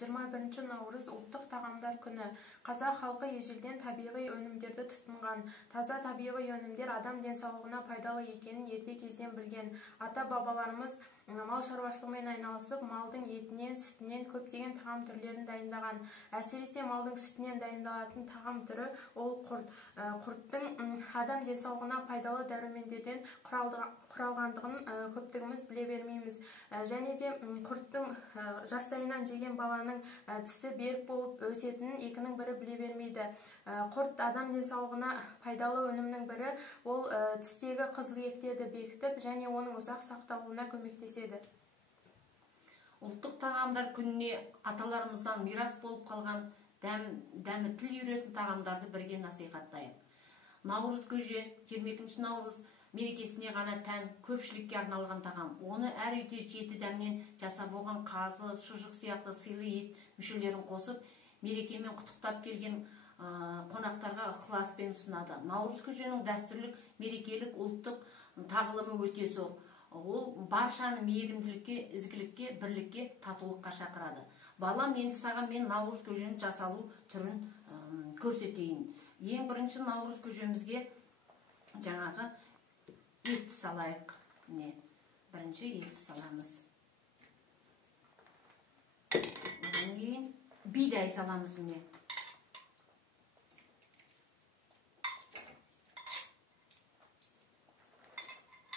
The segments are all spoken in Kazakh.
21 наурыз ұлттық тағамдар күні. Қазақ халқы ежелден табиғи өнімдерді тұтынған. Таза табиғи өнімдер адам денсаулығына пайдалы екенін ерте кезден білген. Ата-бабаларымыз мал шаруашылығымен айналысып, малдың етінен, сүтінен көптеген тағам түрлерін дайындаған. Әсіресе малдың сүтінен дайындалатын тағам түрі ол құрт. Құрттың адам денсаулығына пайдалы дәрумендерден құралғандығын көптігіміз біле бермейміз. Және де құрттың жастайынан жеген баланың тісі берік болып өсетінін екінің бірі біле бермейді. Құрт адам денсаулығына пайдалы өнімнің бірі, ол тістегі қызыл-ектерді бекітіп және оның ұзақ сақталуына көмектеседі. Ұлттық тағамдар күніне аталарымыздан мирас болып қалған дәмі тіл үйіретін тағамдарды бірге насихаттайық. Наурыз көже 22 наурыз мерекесіне ғана тән көпшілікке арналған тағам. Оны әр үйде жеті дәмнен жасап, оған қазы, шұжық сияқты сыйлы ет мүшелерін қосып, мерекемен құттықтап келген қонақтарға ықыласпен ұсынады. Наурыз көженің дәстүрлік, мерекелік, ұлттық тағылымы өте зор. Ол баршаны мейірімділікке, ізгілікке, бірлікке, татулыққа шақырады. Балам, енді саған мен наурыз көженің жасалу түрін көрсетейін. Ең бірінші наурыз көжемізге жаңағы етті салайық. Бірінші етті саламыз. Одан кейін бидай саламыз.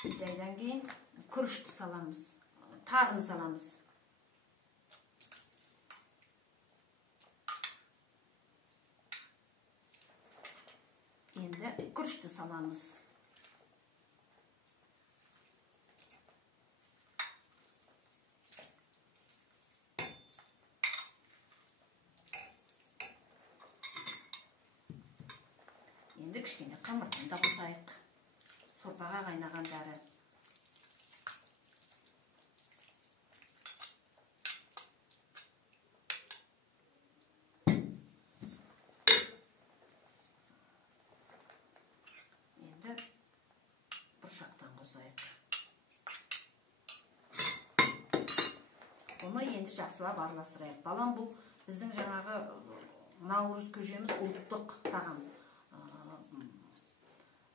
Бидайдан кейін күрішті саламыз, тарын саламыз. Енді күрішті саламыз. Енді кішкене қамырдан да қосайық. Сорпаға қайнаған дәрі. Енді бұршақтан қосайық. Оны енді жақсылап араластырайық. Балам, бұл біздің жаңағы наурыз көжеміз ұлттық тағам.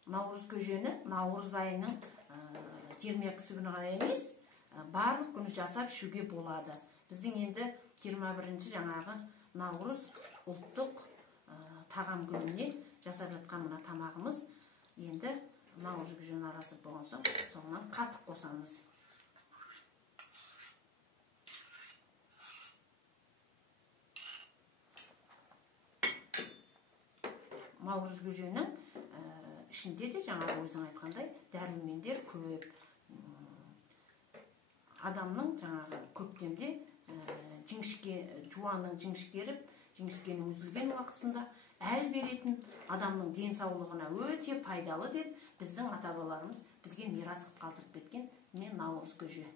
Наурыз көжені наурыз айының 22-сі күні ғана емес, барлық күні жасап ішуге болады. Біздің енді 21-ші жаңағы наурыз ұлттық тағам күніне жасап жатқан мына тамағымыз. Енді наурыз көжені араластырып болған соң, соңынан қатық қосамыз. Наурыз көженің ішінде де жаңағы өзің айтқандай дәрумендер көп. Адамның жаңағы көктемде жуанның жіңішкеріп, жіңішкенің үзілген уақытысында әл беретін, адамның денсаулығына өте пайдалы деп біздің ата-бабаларымыз бізге мирас қылып қалдырып кеткен наурыз көже.